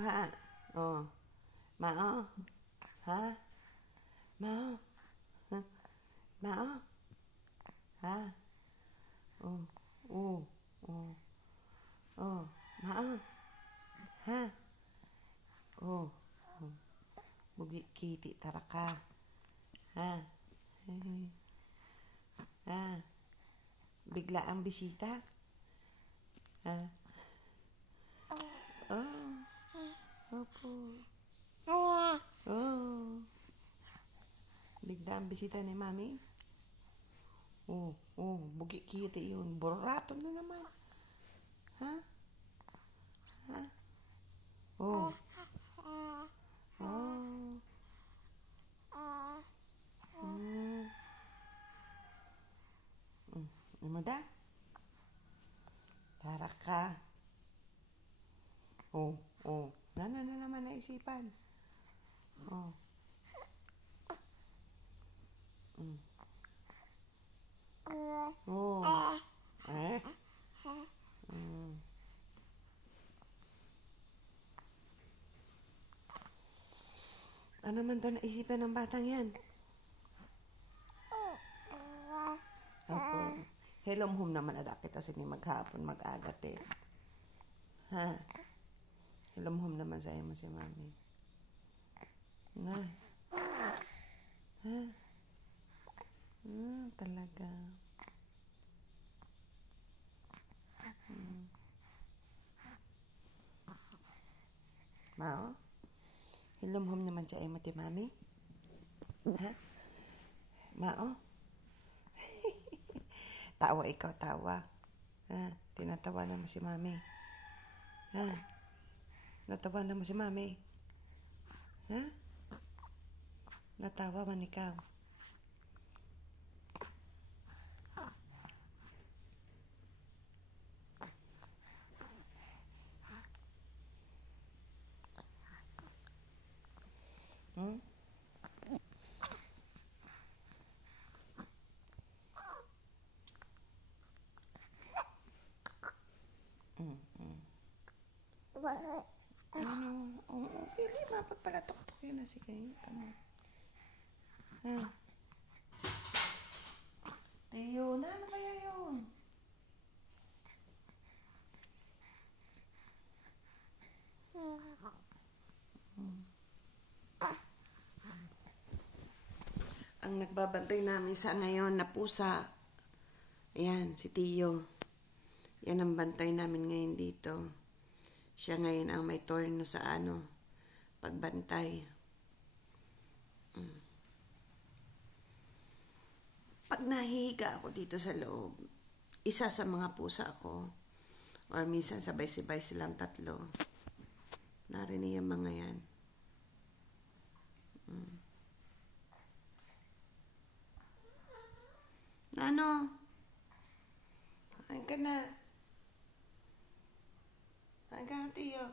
Ha? Oh. Mao? Ha? Mao? Ha? Mao? Ha? Oh. Oh. Oh. Oh. Mao? Ha? Oh. Oh. Bugi kiti taraka. Ha? Ha? Bigla ang bisita? Ha? Oh. Opo. Oh. Bigla ang bisita ni Mami? Oh. Oh. Bugi kiti yun. Burato na naman. Ha? Ha? Oh. Oh. Ano da? Taraka. Oh. Oh. Na naman naisipan. Oh. Oh. Eh? Ano man to naisipan ng batang yan? Opo. Hilom-hum naman ada kita sige maghapon mag-agat eh. Ha? Hilom-hum naman sa'yo mo si Mami. Na? Ha? Talaga. Mao? Hilom-hum naman sa'yo mo ti Mami? Ha? Mao? Tawa ikaw, tawa. Ha? Tinatawa na mo si Mami. Ha? Natawa na mo si Mami. Ha? Natawa man ikaw. Hmm? Ano? Oo, pili mapagpalatok-tok yun na sige. Kamo. Ha? Tiyo na, ano kaya yun? Ang nagbabantay namin sa ngayon na pusa. Ayan, si Tiyo. Yan ang bantay namin ngayon dito. Siya ngayon ang may turno sa pagbantay. Pag nahihiga ako dito sa loob, isa sa mga pusa ko, or minsan sabay-sabay silang tatlo, narinig yung mga yan. Nano? Ay ka na. Ay ka na, Tiyo.